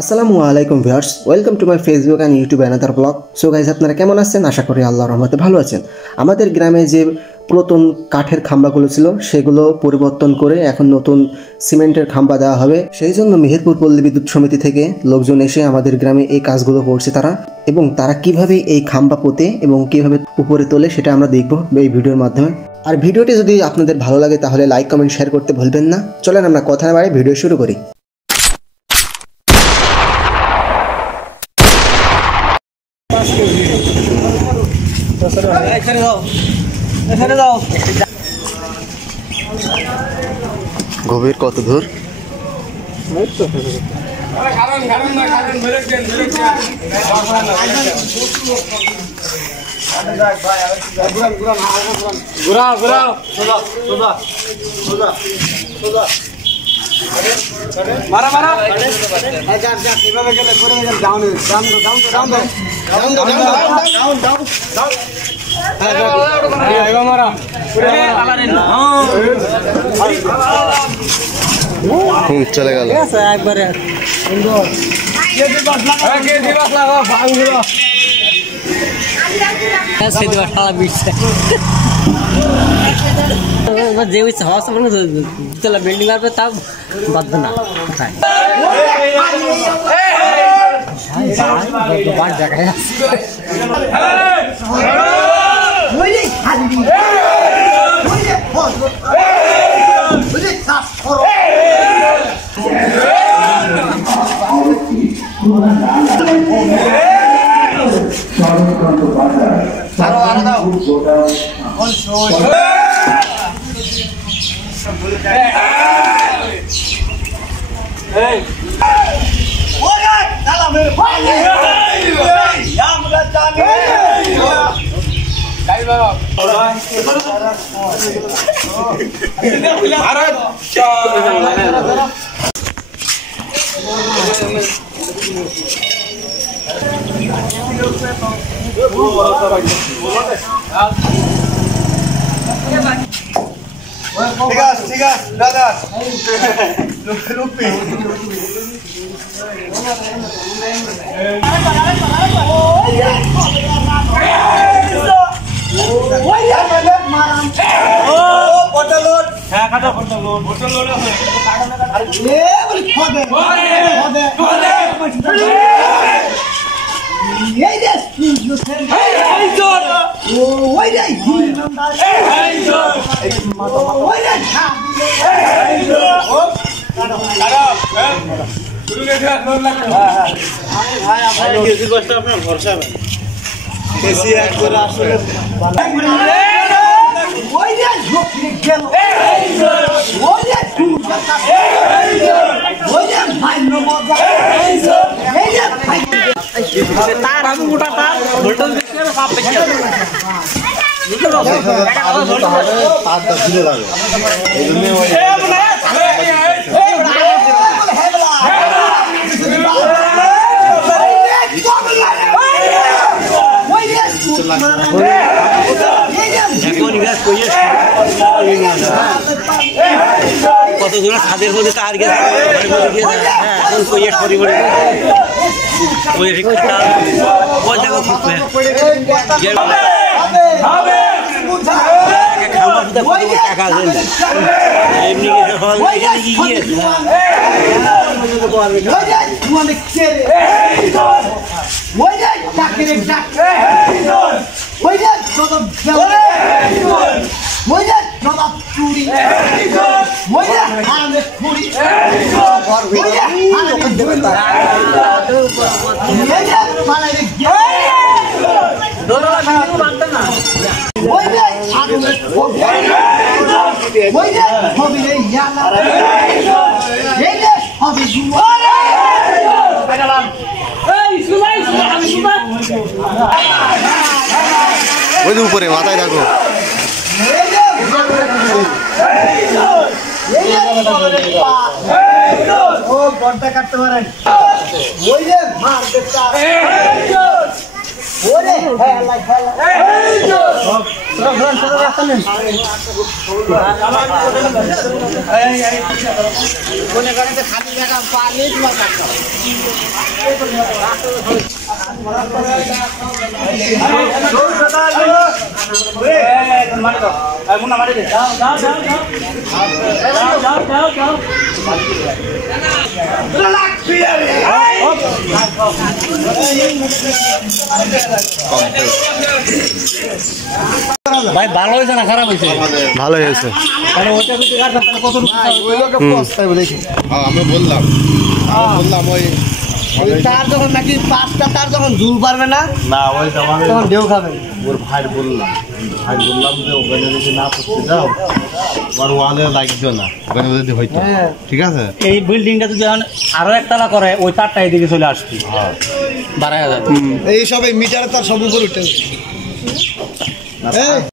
আসসালামু আলাইকুম viewers, welcome to my Facebook and YouTube another blog. So guys, আপনারা কেমন আছেন? আশা করি আল্লাহর রহমতে ভালো আছেন। আমাদের গ্রামে যে পুরাতন কাঠের খাম্বাগুলো ছিল সেগুলো পরিবর্তন করে এখন নতুন সিমেন্টের খাম্বা দেওয়া হবে। সেই জন্য মেহেরপুর পল্লী বিদ্যুৎ সমিতি থেকে লোকজন এসে আমাদের গ্রামে এই কাজগুলো করছে তারা, এবং তারা কিভাবে এই খাম্বা পোতে এবং কিভাবে উপরে তোলে সেটা আমরা দেখব এই ভিডিওর মাধ্যমে। আর ভিডিওটি যদি আপনাদের ভালো লাগে তাহলে লাইক কমেন্ট শেয়ার করতে ভুলবেন না। চলেন আমরা কথা না বাড়িয়ে ভিডিও শুরু করি। গভীর কত দূর? মারা মারা চলে গেল একবারে যে বিল্ডিং আসবে তাও বাধ্য না। ঠিক আছে দাদা ভরসা বেশি এক করে আসলে কতজন ছাদের মধ্যে তার গেছে ওই উপরে মাথায় রাখো। কাটতে পারেন ভাই ভালো হয়েছে না খারাপ হয়েছে? ভালো হয়েছে। তাহলে ওইটা যদি কাটতাম তাহলে কত আমি বললাম ওই তার যখন নাকি 5টা তার যখন ঝুল পারবে না না ওই তখন ঢেউ খাবে। ওর ভাই বললাম যে ওখানে যদি না করতে যাও ওর ওয়ালে লাগবে না ওখানে যদি হইতো ঠিক আছে। এই বিল্ডিংটা যদি আরো একতলা করে ওই তারটা এদিকে চলে আসবে, বাড়ায় যাবে। এই সব মিটারে তার সব উপর উঠে